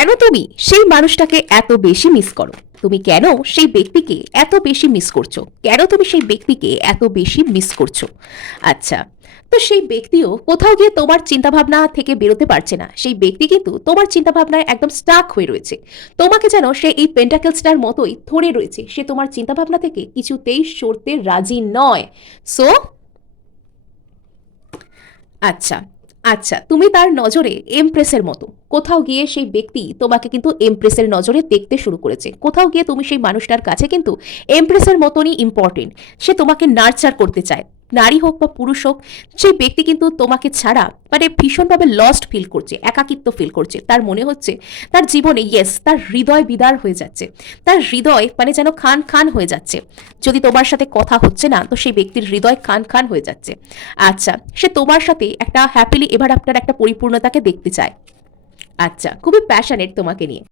কেন তুমি সেই মানুষটাকে এত বেশি মিস করো? তুমি কেন সেই ব্যক্তিকে এত বেশি মিস করছো? কেন তুমি সেই ব্যক্তিকে এত বেশি মিস করছো? আচ্ছা, তো সেই ব্যক্তিও কোথাও গিয়ে তোমার চিন্তাভাবনা থেকে বেরোতে পারছে না। সেই ব্যক্তি কিন্তু তোমার চিন্তাভাবনায় একদম স্টাক হয়ে রয়েছে। তোমাকে যেন সে এই পেন্টাকেলসটার মতোই ধরে রয়েছে। সে তোমার চিন্তাভাবনা থেকে কিছুতেই সরতে রাজি নয়। সো আচ্ছা, আচ্ছা, তুমি তার নজরে এমপ্রেসের মতো। কোথাও গিয়ে সেই ব্যক্তি তোমাকে কিন্তু এমপ্রেসের নজরে দেখতে শুরু করেছে। কোথাও গিয়ে তুমি সেই মানুষটার কাছে কিন্তু এমপ্রেসের মতনই ইম্পর্টেন্ট। সে তোমাকে নার্চার করতে চায়। নারী হোক বা পুরুষ হোক, সেই ব্যক্তি কিন্তু তোমাকে ছাড়া মানে ভীষণভাবে লস্ট ফিল করছে, একাকিত্ব ফিল করছে। তার মনে হচ্ছে তার জীবনে তার হৃদয় বিদার হয়ে যাচ্ছে। তার হৃদয় মানে যেন খান খান হয়ে যাচ্ছে। যদি তোমার সাথে কথা হচ্ছে না, তো সেই ব্যক্তির হৃদয় খান খান হয়ে যাচ্ছে। আচ্ছা, সে তোমার সাথে একটা হ্যাপিলি এভার আফটার একটা পরিপূর্ণতাকে দেখতে চায়। আচ্ছা, খুবই প্যাশনেট তোমাকে নিয়ে।